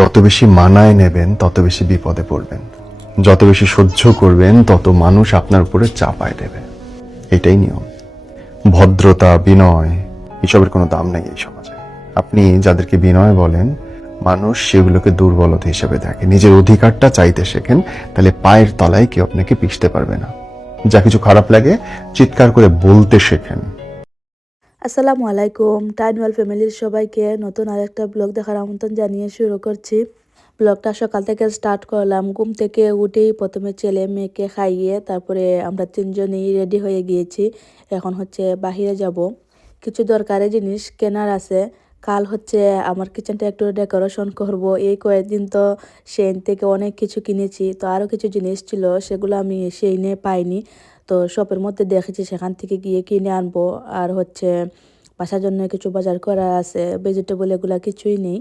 যত বেশি মানায় নেবেন তত বেশি বিপদে পড়বেন, যত বেশি সহ্য করবেন তত মানুষ আপনার উপরে চাপায় দেবে। এটাই নিয়ম। ভদ্রতা, বিনয় এসবের কোনো দাম নেই এই সমাজে। আপনি যাদেরকে বিনয় বলেন, মানুষ সেগুলোকে দুর্বলতা হিসেবে দেখে। নিজের অধিকারটা চাইতে শেখেন, তাহলে পায়ের তলায় কেউ আপনাকে পিষতে পারবে না। যা কিছু খারাপ লাগে চিৎকার করে বলতে শেখেন। আসসালামু আলাইকুম। টাইনওয়াল ফ্যামিলির সবাইকে নতুন আরেকটা ব্লগ দেখার আমন্ত্রণ জানিয়ে শুরু করছি। ব্লগটা সকাল থেকে স্টার্ট করলাম। ঘুম থেকে উঠেই প্রথমে ছেলে মেয়েকে খাইয়ে তারপরে আমরা তিনজনই রেডি হয়ে গিয়েছি। এখন হচ্ছে বাহিরে যাব, কিছু দরকারি জিনিস কেনার আছে। কাল হচ্ছে আমার কিচেনটা একটু ডেকোরেশন করব। এই কয়েকদিন তো সেন থেকে অনেক কিছু কিনেছি, তো আরও কিছু জিনিস ছিল সেগুলো আমি সেইনে পাইনি। তো শপের মধ্যে দেখেছি, সেখান থেকে গিয়ে কিনে আনবো। আর হচ্ছে বাসার জন্য কিছু বাজার করা আছে, ভেজিটেবল এগুলা কিছুই নেই।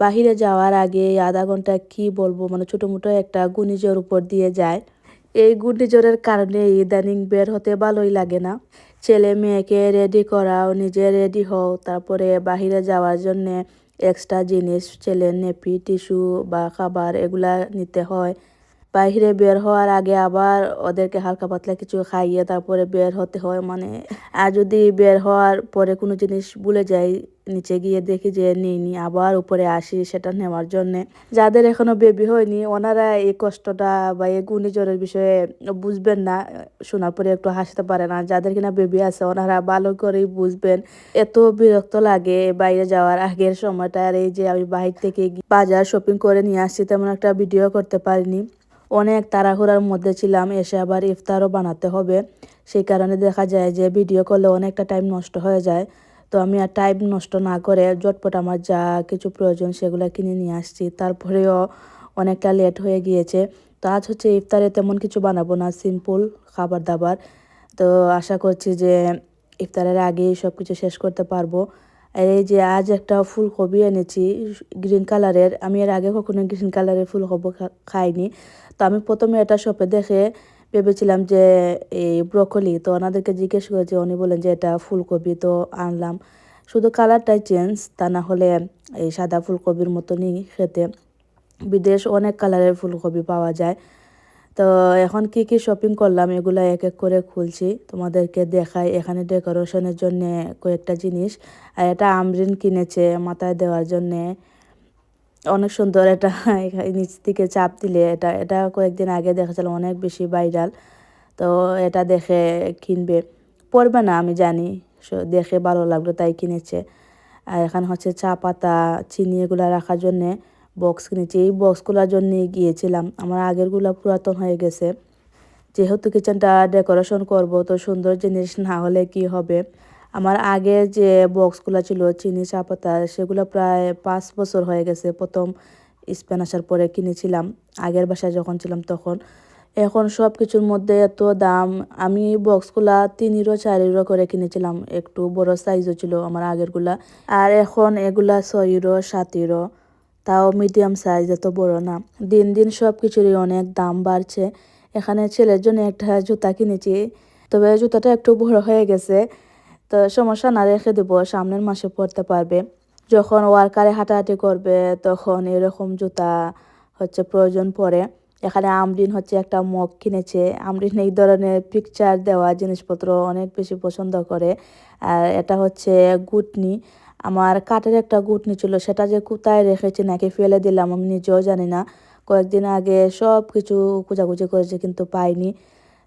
বাহিরে যাওয়ার আগে আধা ঘন্টা কি বলবো, মানে ছোটো মোটো একটা ঘূর্ণিঝড় উপর দিয়ে যায়। এই ঘূর্ণিঝড়ের কারণে ইদানিং বের হতে ভালোই লাগে না। ছেলে মেয়েকে রেডি করাও, নিজে রেডি হও, তারপরে বাহিরে যাওয়ার জন্যে এক্সট্রা জিনিস, ছেলের নেপি, টিস্যু বা খাবার এগুলা নিতে হয়। বাইরে বের হওয়ার আগে আবার ওদেরকে হালকা পাতলা কিছু খাইয়ে তারপরে বের হতে হয়। মানে আর যদি বের হওয়ার পরে কোনো জিনিস ভুলে যাই, নিচে গিয়ে দেখি যে নিইনি, আবার উপরে আসি সেটা নেওয়ার জন্যে। যাদের এখনো বেবি হয়নি ওনারা এই কষ্টটা বা এই ঘূর্ণিঝড়ের বিষয়ে বুঝবেন না, শোনার পরে একটু হাসতে পারে না। যাদের কিনা বেবি আছে ওনারা ভালো করেই বুঝবেন। এত বিরক্ত লাগে বাইরে যাওয়ার আগের সময়টা। আর এই যে আমি বাহির থেকে বাজার শপিং করে নিয়ে আসছি, তেমন একটা ভিডিও করতে পারিনি। অনেক তাড়াহুড়ার মধ্যে ছিলাম, এসে আবার ইফতারও বানাতে হবে। সেই কারণে দেখা যায় যে ভিডিও করলে অনেকটা টাইম নষ্ট হয়ে যায়। তো আমি আর টাইম নষ্ট না করে ঝটপট আমার যা কিছু প্রয়োজন সেগুলো কিনে নিয়ে আসছি। তারপরেও অনেকটা লেট হয়ে গিয়েছে। তো আজ হচ্ছে ইফতারে তেমন কিছু বানাবো না, সিম্পল খাবার দাবার। তো আশা করছি যে ইফতারের আগেই সব কিছু শেষ করতে পারবো। আর এই যে আজ একটা ফুলকপি এনেছি গ্রিন কালারের। আমি এর আগে কখনো গ্রিন কালারের ফুলকপি খাইনি। তো আমি প্রথমে এটা শপে দেখে ভেবেছিলাম যে এই ব্রকলি। তো ওনাদেরকে জিজ্ঞেস করেছি, উনি বলেন যে এটা ফুলকপি। তো আনলাম, শুধু কালারটাই চেঞ্জ, তা না হলে এই সাদা ফুলকপির মতনই খেতে। বিদেশ অনেক কালারের ফুলকপি পাওয়া যায়। তো এখন কি কি শপিং করলাম এগুলো এক এক করে খুলছি, তোমাদেরকে দেখাই। এখানে ডেকোরেশনের জন্য কয়েকটা জিনিস। আর এটা আমরিন কিনেছে মাথায় দেওয়ার জন্যে, অনেক সুন্দর। এটা নিচ থেকে চাপ দিলে এটা এটা কয়েকদিন আগে দেখেছিলাম অনেক বেশি ভাইরাল। তো এটা দেখে কিনবে, পড়বে না আমি জানি, দেখে ভালো লাগলো তাই কিনেছে। আর এখানে হচ্ছে চা পাতা, চিনি এগুলো রাখার জন্যে বক্স কিনেছি। এই বক্সগুলোর জন্যে গিয়েছিলাম, আমার আগেরগুলো পুরাতন হয়ে গেছে। যেহেতু কিচেনটা ডেকোরেশন করব, তো সুন্দর জিনিস না হলে কি হবে। আমার আগে যে বক্সগুলো ছিল চিনি চা পাতা, সেগুলো প্রায় 5 বছর হয়ে গেছে। প্রথম স্পেন আসার পরে কিনেছিলাম, আগের বাসায় যখন ছিলাম তখন। এখন সব কিছুর মধ্যে এত দাম। আমি এই বক্সগুলা 3 ইউরো 4 ইউরো করে কিনেছিলাম, একটু বড় সাইজও ছিল আমার আগেরগুলা। আর এখন এগুলা 6 ইউরো 7 ইউরো, তাও মিডিয়াম সাইজ, এত বড় না। দিন দিন সব কিছুরই অনেক দাম বাড়ছে। এখানে ছেলের জন্য একটা জুতা কিনেছি, তবে জুতাটা একটু বড় হয়ে গেছে। তো সমস্যা না, রেখে দেবো, সামনের মাসে পরতে পারবে। যখন ওয়ার্কারে হাঁটাহাঁটি করবে তখন এরকম জুতা হচ্ছে প্রয়োজন পড়ে। এখানে আমরিন হচ্ছে একটা মগ কিনেছে। আমরিন এই ধরনের পিকচার দেওয়া জিনিসপত্র অনেক বেশি পছন্দ করে। আর এটা হচ্ছে গুটনি। আমার কাঠের একটা গুটনি ছিল, সেটা যে কোথায় রেখেছি নাকি ফেলে দিলাম আমি নিজেও জানি না। কয়েকদিন আগে সব কিছু খোঁজাখুঁজি করেছি কিন্তু পাইনি।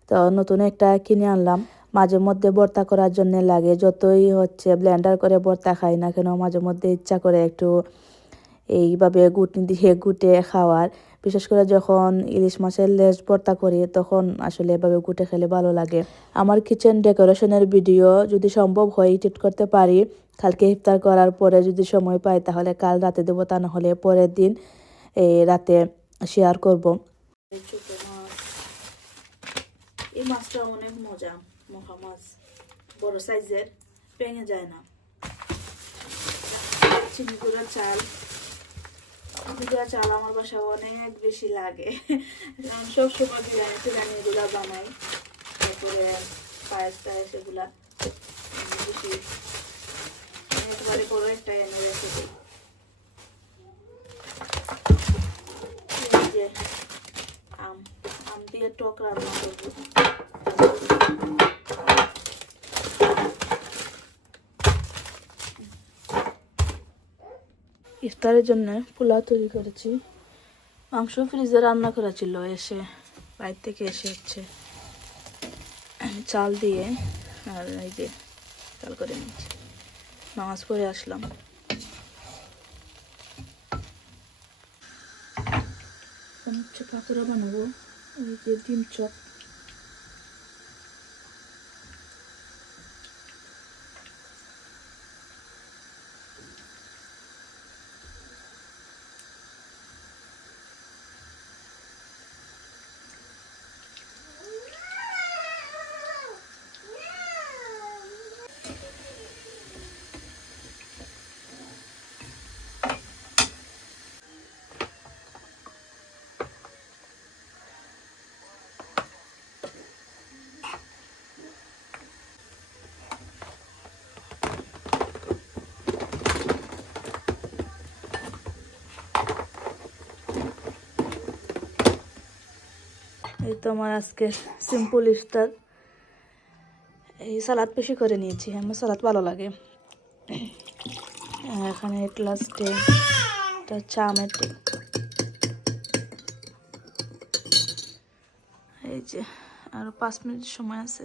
তো নতুন একটা কিনে আনলাম, মাঝে মধ্যে ভর্তা করার জন্য লাগে। যতই হচ্ছে ব্লেন্ডার করে ভর্তা খাই না কেন, মাঝে মধ্যে ইচ্ছা করে একটু এইভাবে গুটনি দিয়ে গুটে খাওয়ার। বিশেষ করে যখন ইলিশ মাছের লেজ ভর্তা করি তখন আসলে এভাবে গুটে খেলে ভালো লাগে। আমার কিচেন ডেকোরেশনের ভিডিও যদি সম্ভব হয় এডিট করতে পারি, কালকে ইফতার করার পরে যদি সময় পাই তাহলে কাল রাতে দেবো, তা না হলে পরের দিন এই রাতে শেয়ার করব। এই মাছটা অনেক মজা, মহা মাছ, বড় সাইজের, ভেঙে যায় না। চিনি গুঁড়া চাল, চিনি গুঁড়া চাল আমার বাসায় অনেক বেশি লাগে। সবসময় বিরিয়ানি টিরিয়ানি এগুলা বানাই, তারপরে পায়েস টায়েস এগুলা বেশি একবারে বড় একটা এনে রেখে দিই। টক রান্না করবো। ইফতারের জন্য পোলাও তৈরি করেছি। মাংস ফ্রিজে রান্না করা ছিল, এসে বাইরে থেকে এসে হচ্ছে চাল দিয়ে আর এই যে চাল করে নিচ্ছি। নামাজ পড়ে আসলাম। হচ্ছে পাকোড়া বানাবো, এই যে ডিম চপ। এই তো আমার আজকে সিম্পল ইফতার। এই সালাদ বেশি করে নিয়েছি, আমার সালাদ ভালো লাগে। এখানে লাস্টে একটা চামের, এই যে আরো 5 মিনিট সময় আছে।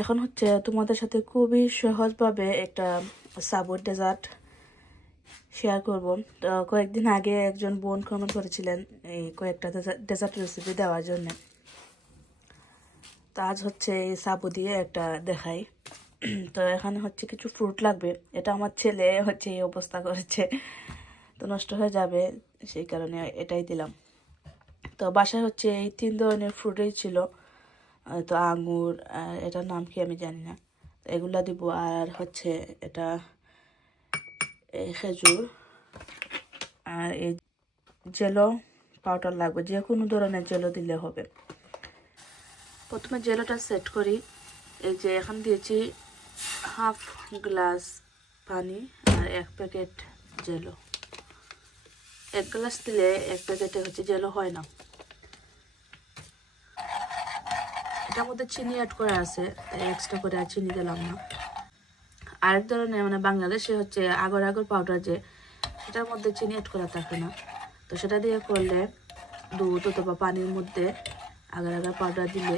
এখন হচ্ছে তোমাদের সাথে খুবই সহজভাবে একটা সাবুর ডেজার্ট শেয়ার করব। তো কয়েকদিন আগে একজন বোন কমেন্ট করেছিলেন এই কয়েকটা ডেজার্ট রেসিপি দেওয়ার জন্য। তো আজ হচ্ছে এই সাবু দিয়ে একটা দেখাই। তো এখানে হচ্ছে কিছু ফ্রুট লাগবে। এটা আমার ছেলে হচ্ছে এই অবস্থা করেছে, তো নষ্ট হয়ে যাবে, সেই কারণে এটাই দিলাম। তো বাসায় হচ্ছে এই 3 ধরনের ফ্রুটই ছিল। তো আঙুর, এটার নাম কি আমি জানি না, এগুলা দিব। আর হচ্ছে এটা এই খেজুর, আর এই জেলো পাউডার লাগবে, যে কোনো ধরনের জেলো দিলে হবে। প্রথমে জেলোটা সেট করি। এই যে এখন দিয়েছি হাফ গ্লাস পানি আর 1 প্যাকেট জেলো। 1 গ্লাস দিলে 1 প্যাকেটে হচ্ছে জেলো হয় না। এটার মধ্যে চিনি অ্যাড করা আছে, এক্সট্রা করে আর চিনি দিলাম না। আরেক ধরনের মানে বাংলাদেশে হচ্ছে আগর আগর পাউডার, যে সেটার মধ্যে চিনি অ্যাড করা থাকে না। তো সেটা দিয়ে করলে দুধ অথবা পানির মধ্যে আগার আগার পাউডার দিয়ে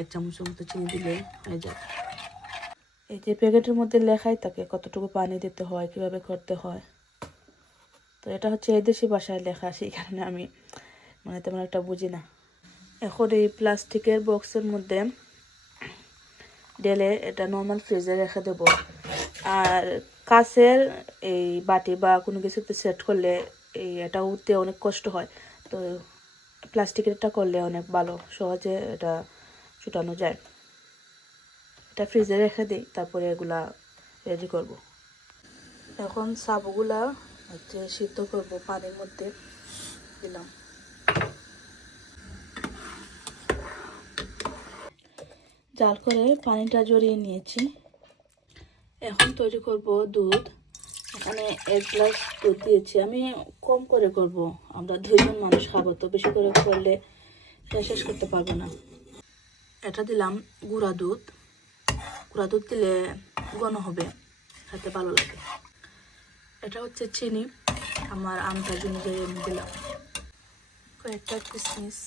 1 চামচের মতো চিনি দিলে হয়ে যায়। এই যে প্যাকেটের মধ্যে লেখাই থাকে কতটুকু পানি দিতে হয়, কিভাবে করতে হয়। তো এটা হচ্ছে এই দেশি ভাষায় লেখা, সেই কারণে আমি মানে তেমন একটা বুঝি না। এখন এই প্লাস্টিকের বক্সের মধ্যে ঢেলে এটা নর্মাল ফ্রিজে রেখে দেবো। আর কাচের এই বাটি বা কোনো কিছুতে সেট করলে এটা উঠতে অনেক কষ্ট হয়। তো প্লাস্টিকেরটা করলে অনেক ভালো, সহজে এটা ছুটানো যায়। এটা ফ্রিজে রেখে দিই, তারপরে এগুলা রেডি করব। এখন সাবুগুলা হচ্ছে সিদ্ধ করব, পানির মধ্যে দিলাম। জাল করে পানিটা জড়িয়ে নিয়েছি। এখন তৈরি করব দুধ। এখানে 1 গ্লাস দুধ দিয়েছি, আমি কম করে করব, আমরা 2 জন মানুষ খাবো, তো বেশি করে করলে শেষ করতে পারবো না। এটা দিলাম গুঁড়া দুধ। গুঁড়া দুধ দিলে ঘন হবে, খেতে ভালো লাগে। এটা হচ্ছে চিনি, আমার আন্দাজ অনুযায়ী আমি দিলাম। কয়েকটা কিশমিশ।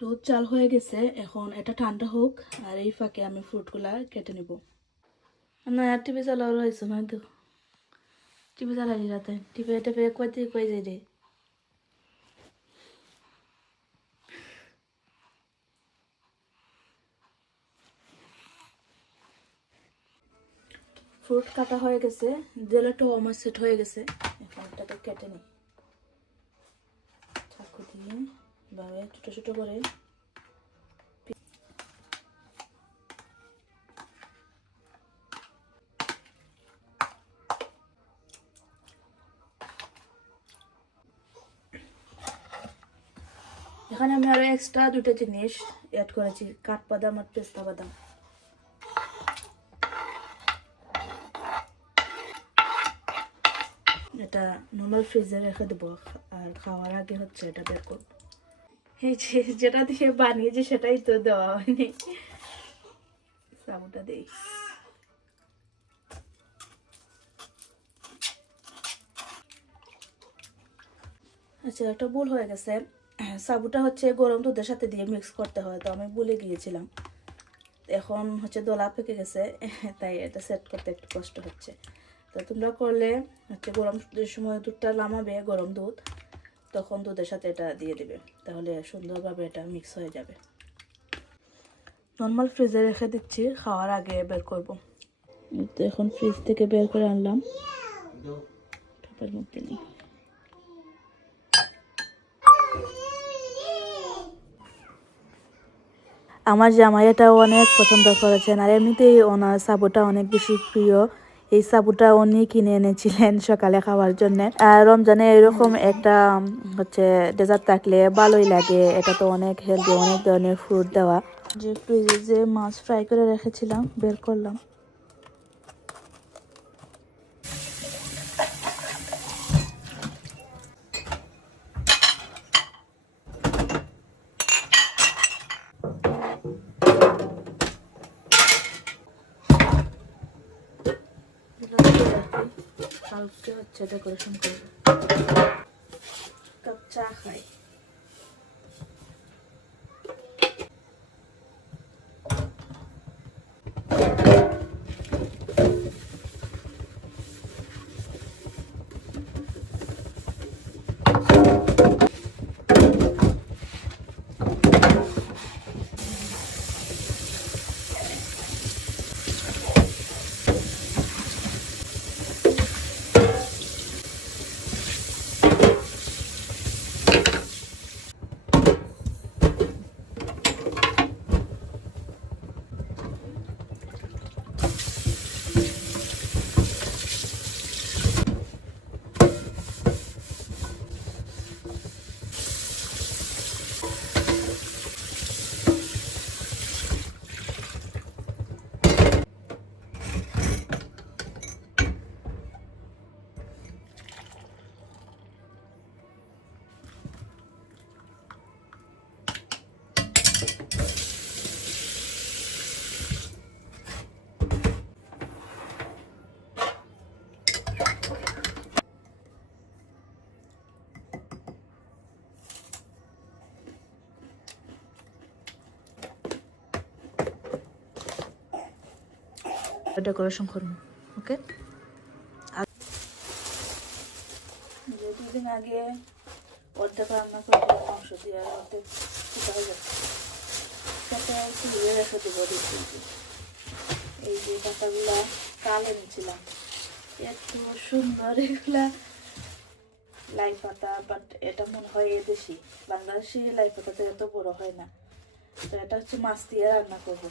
দুধ চাল হয়ে গেছে, এখন এটা ঠান্ডা হোক, আর এই ফাঁকে আমি ফ্রুটগুলা কেটে নেব। না টিভি চালাও রয়েছে না, তো টিভি চালাই রাতে, টিভি টেপে কই যাই রে। ফ্রুট কাটা হয়ে গেছে, জেলাটাও আমার সেট হয়ে গেছে। এখন এটাকে কেটে নিই চাকু দিয়ে, ভাবে ছোটো ছোটো করে। এখানে আমি আরো এক্সট্রা 2টা জিনিস অ্যাড করেছি, কাঠবাদাম আর পেস্তা বাদাম। এটা নর্মাল ফ্রিজে রেখে দেবো, আর খাওয়ার আগে হচ্ছে এটা বের করবো। এই যে যেটা দিয়ে বানিয়েছি সেটাই তো দেওয়া হয়নি, সাবুটা দেই। আচ্ছা, একটা ভুল হয়ে গেছে, সাবুটা হচ্ছে গরম দুধের সাথে দিয়ে মিক্স করতে হয়, তো আমি ভুলে গিয়েছিলাম। এখন হচ্ছে দলা পেকে গেছে, তাই এটা সেট করতে একটু কষ্ট হচ্ছে। তো তোমরা করলে হচ্ছে গরম সময় দুধটা নামাবে, গরম দুধ, তখন দুধের সাথে এটা দিয়ে দেবে, তাহলে সুন্দরভাবে এটা মিক্স হয়ে যাবে। নর্মাল ফ্রিজে রেখে দিচ্ছি, খাওয়ার আগে বের করব। তো এখন ফ্রিজ থেকে বের করে আনলাম, কাপের মধ্যে নিই। আমার জামাই এটা অনেক পছন্দ করেছেন, আর এমনিতেই ওনার সাবুটা অনেক বেশি প্রিয়। এই সাবুটা উনি কিনে এনেছিলেন সকালে খাওয়ার জন্য। আর রমজানে এরকম একটা হচ্ছে ডেজার্ট থাকলে ভালোই লাগে, এটা তো অনেক হেলদি, অনেক ধরনের ফ্রুট দেওয়া। যে ফ্রিজে যে মাছ ফ্রাই করে রেখেছিলাম বের করলাম। কালকে হচ্ছে ডেকোরেশন করবো, কাপ চা খাই। ডেকোরেশন করবো, ওকে। আর যে 2 দিন আগে অর্ধেক রান্না করেছিলাম মাংস দিয়ে, আর অর্ধেক হয়ে যাচ্ছে, সাথে চুলিয়ে রেখে দেবো। দেখছি এই যে পাতাগুলা কাল এনেছিলাম, এত সুন্দর এগুলা লাই পাতা, বাট এটা মনে হয় এদেশি, বাংলাদেশি লাই পাতাতে এত বড় হয় না। তো এটা হচ্ছে মাছ দিয়ে রান্না করবো,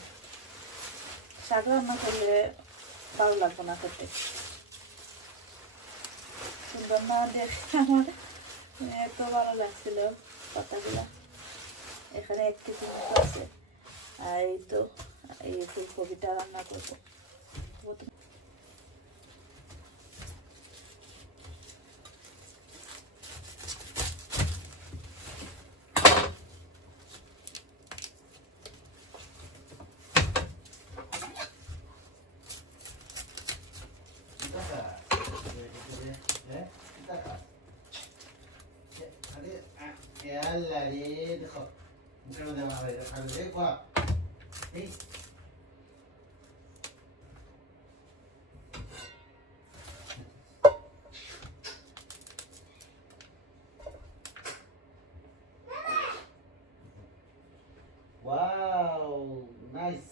শাক রান্না করলে ভালো লাগবে না খেতে। সুন্দর না দেখে আমার এত ভালো লাগছিল পাতাগুলা। এখানে 1 কেজি মতো আছে, আর এই তো এই ফুলকপিটা রান্না করবো। Wow, nice.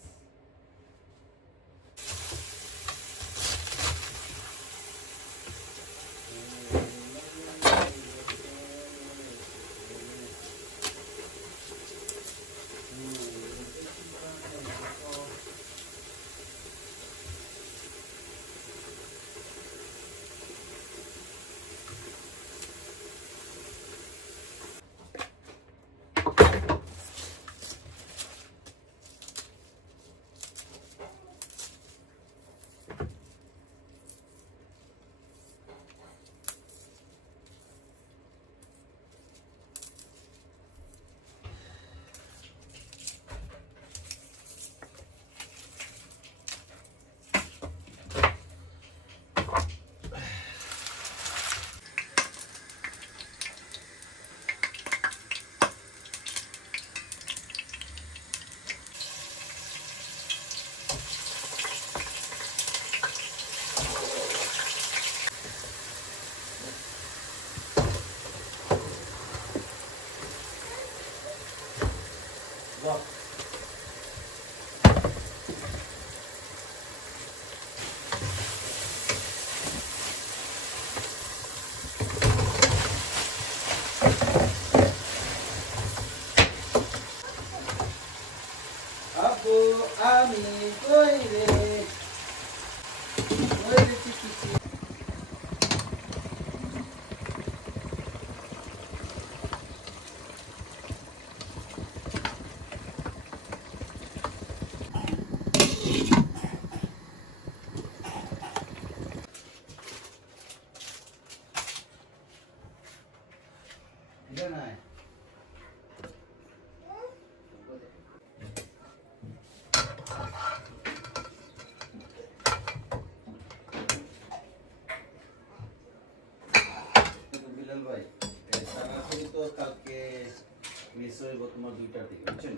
মিস হইব তোমার 2টার দিকে, বুঝছেন?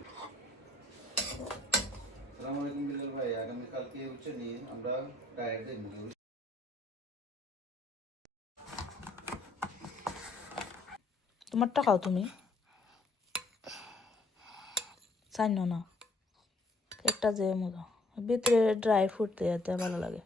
আসসালামু আলাইকুম বিলাল ভাই, আগামীকালকে হচ্ছে নিয়ে আমরা ডায়েট দেখবো। তোমারটা খাও তুমি, চাই না একটা যে মজা ভিতরে ড্রাই ফ্রুট দিয়ে ভালো লাগে।